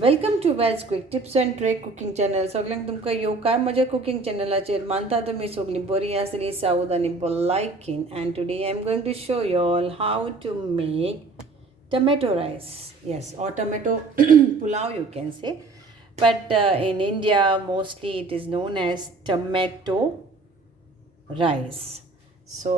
Welcome to Wells quick tips and trick cooking channel. सगळ्यांक तुमकां येवकार म्हज्या कुकिंग चॅनलाचेर. मानता तुमी सगळीं बरी आसली, सावध आनी भलायकेन. And today I am going to show you all how to make tomato rice. Yes, or tomato pulao you can say. But in India, mostly it is known as tomato rice. So,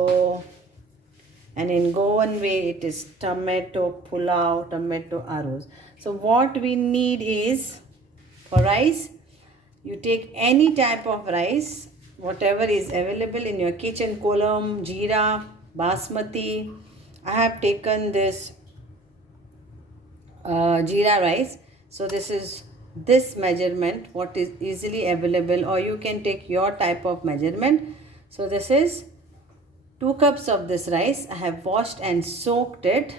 and in Goan way it is tomato pulao, tomato arroz. So what we need is, for rice, you take any type of rice, whatever is available in your kitchen, kolam, jeera, basmati. I have taken this jeera rice. So this measurement what is easily available, or you can take your type of measurement. So this is 2 cups of this rice. I have washed and soaked it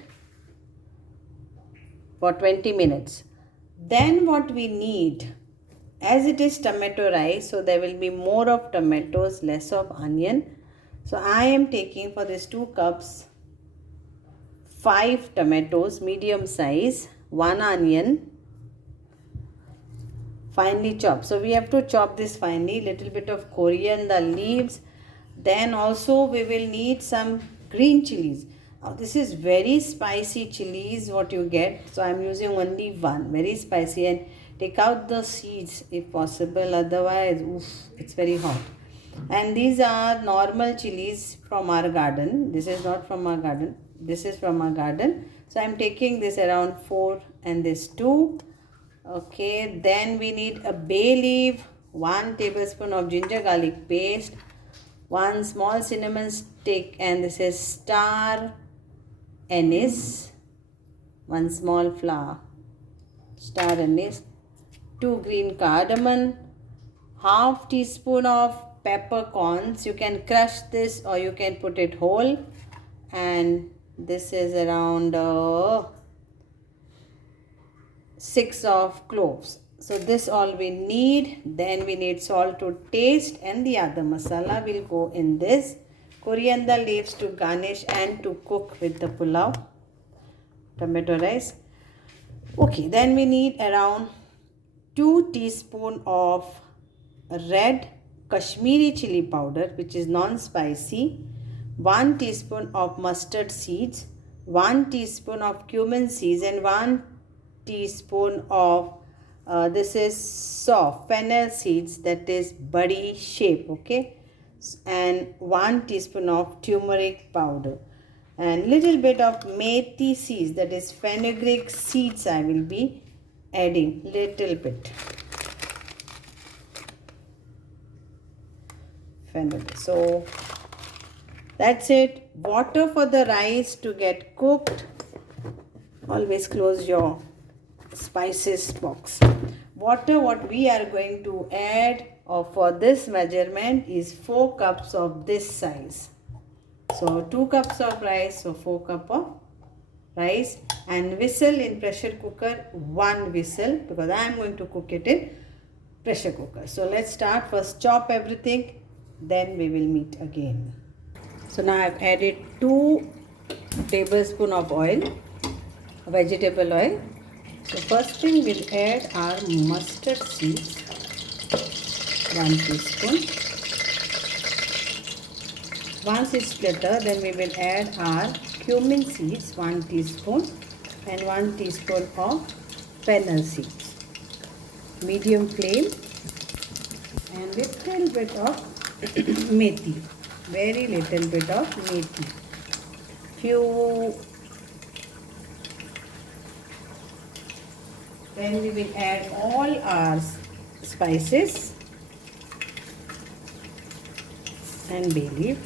for 20 minutes. Then what we need, as it is tomato rice, so there will be more of tomatoes, less of onion. So I am taking for this 2 cups 5 tomatoes, medium size, 1 onion, finely chopped. So we have to chop this finely. Little bit of coriander leaves. Then also we will need some green chilies. Now this is very spicy chilies what you get. So I am using only one. Very spicy, and take out the seeds if possible. Otherwise, it's very hot. And these are normal chilies from our garden. This is not from our garden. This is from our garden. So I am taking this around 4 and this 2. Okay, then we need a bay leaf, 1 tablespoon of ginger garlic paste, 1 small cinnamon stick, and this is star anise, 1 small flower, star anise, 2 green cardamom, half teaspoon of peppercorns. You can crush this or you can put it whole, and this is around 6 of cloves. So this all we need. Then we need salt to taste, and the other masala will go in this. Coriander leaves to garnish and to cook with the pulao tomato rice. Okay, then we need around 2 teaspoon of red Kashmiri chili powder, which is non-spicy, 1 teaspoon of mustard seeds, 1 teaspoon of cumin seeds, and 1 teaspoon of this is soft fennel seeds, that is buddy shape. Okay, and 1 teaspoon of turmeric powder, and little bit of methi seeds, that is fenugreek seeds. I will be adding little bit fenugreek. So that's it. Water for the rice to get cooked. Always close your spices box. Water what we are going to add for this measurement is 4 cups of this size. So 2 cups of rice, so 4 cup of rice. And whistle in pressure cooker, 1 whistle, because I am going to cook it in pressure cooker. So let's start. First chop everything, then we will meet again. So now I have added 2 tablespoon of oil, vegetable oil. So first thing we'll add our mustard seeds, 1 teaspoon. Once it's splatter, then we will add our cumin seeds, 1 teaspoon, and 1 teaspoon of fennel seeds. Medium flame, and little bit of methi, very little bit of methi. Then we will add all our spices and bay leaf.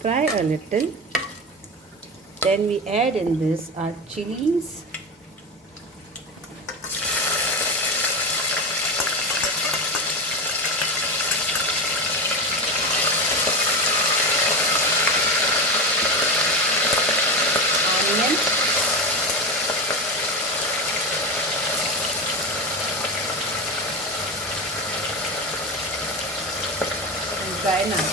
Fry a little. Then we add in this our chilies. Onion. try now.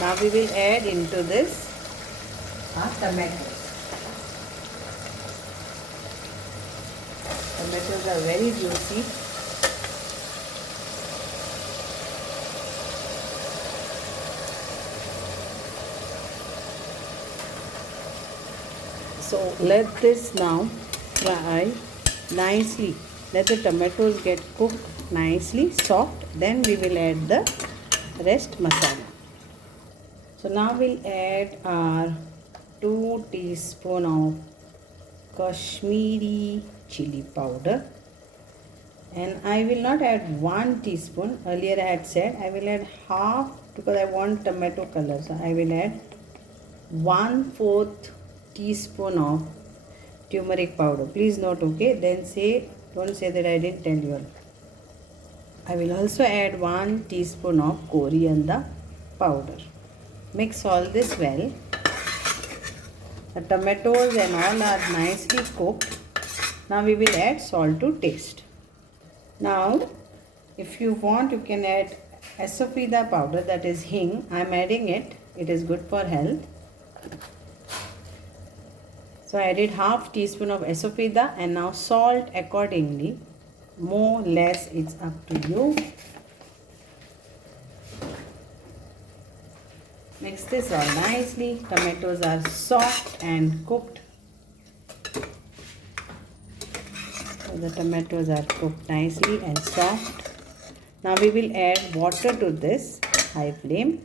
Now we will add into this our tomatoes. Tomatoes are very juicy. So let this now fry nicely. Let the tomatoes get cooked nicely, soft. Then we will add the rest masala. So now we'll add our 2 teaspoons of Kashmiri chili powder. And I will not add 1 teaspoon. Earlier I had said I will add half because I want tomato color. So I will add 1/4 teaspoon of turmeric powder. Please note, okay? Then don't say that I didn't tell you all. I will also add 1 teaspoon of coriander powder. Mix all this well. The tomatoes and all are nicely cooked. Now we will add salt to taste. Now, if you want, you can add asafoetida powder, that is hing. I am adding it. It is good for health. So I added half teaspoon of asafoetida and now salt accordingly. More, less, it's up to you. Mix this all nicely. Tomatoes are soft and cooked. So the tomatoes are cooked nicely and soft. Now we will add water to this, high flame.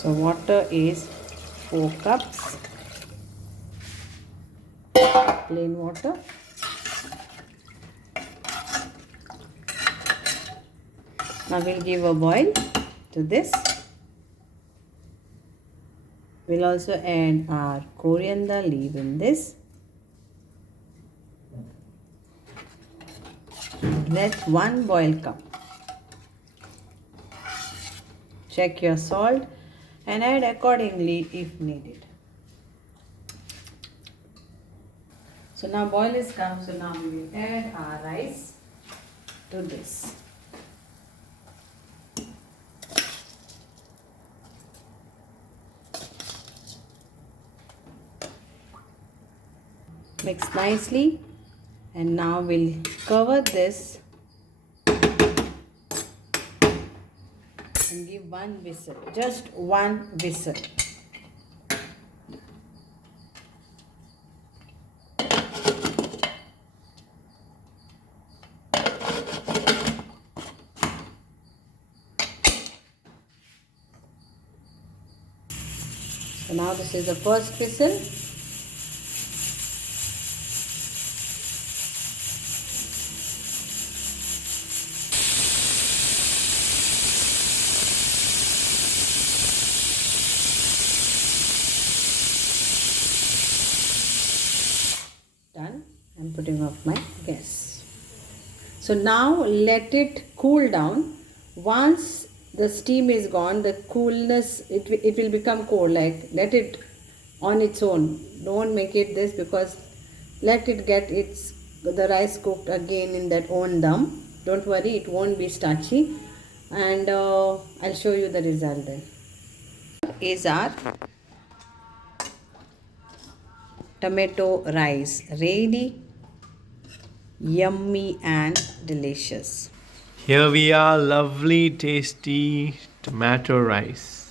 So water is 4 cups. Plain water. Now we'll give a boil to this. We'll also add our coriander leaf in this. Let 1 boil come. Check your salt and add accordingly if needed. So now boil is come. So now we will add our rice to this. Mix nicely and now we'll cover this and give 1 whistle, just 1 whistle. So now this is the first whistle. Done. I'm putting off my gas. So now let it cool down. Once the steam is gone, the coolness, it will become cold. Like let it on its own. Don't make it this, because let it get the rice cooked again in that own dum. Don't worry, it won't be starchy. And I'll show you the result then. Is our tomato rice ready, yummy and delicious. Here we are, lovely tasty tomato rice,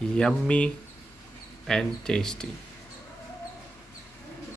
yummy and tasty.